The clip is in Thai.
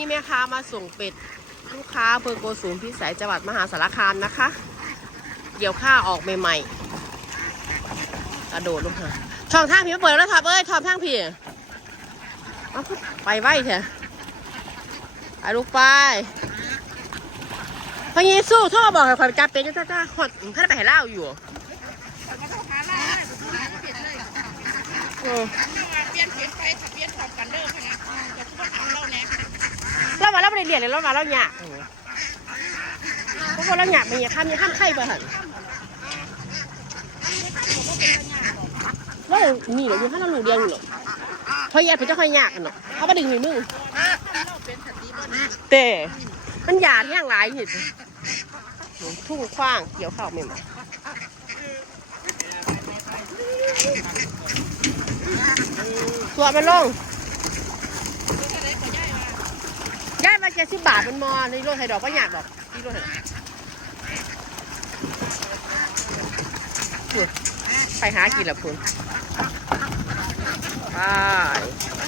นี้แม่ค้ามาส่งเป็ดลูกค้าอำเภอโกสุมพิสัยจังหวัดมหาสารคามนะคะเกี่ยวข้าออกใหม่ๆกระโดดลงมาช่องทางพี่มาเปิดแล้วทอปเอ้ยทอปทางพี่ไปไว้เถอะไปลูกไปพอเยซูโทรบอกให้คอยไปจับเป็ดจ้าจ้าหอดข้าไปให้เล่าอยู่เปลี่ยนเปลี่ยนไปเปลี่ยนพร้อมกันเด้อค่ะ ได้เรียนเลยเรามาเราหยาบเพราะว่าเราหยาบมันอย่าข้ามอย่าข้ามไข่ไปหันเรานี่เหรออยู่ข้างเราหนูเรียนอยู่หรอพอแย่ผมจะค่อยยากกันเนาะเขามาดึงมือมึงเราเป็นสติบ่ดีแต่มันหยาดอย่างไรเห็นทุ่งคว้างเกี่ยวข้าวไม่หมดตัวมันลง ก็เลยก็ย้ายมา ย้ายมาแค่สิบบาทมันมอในรถไถดอกก็อยากดอกที่รถไถพุ่นไปหากินละคุณไป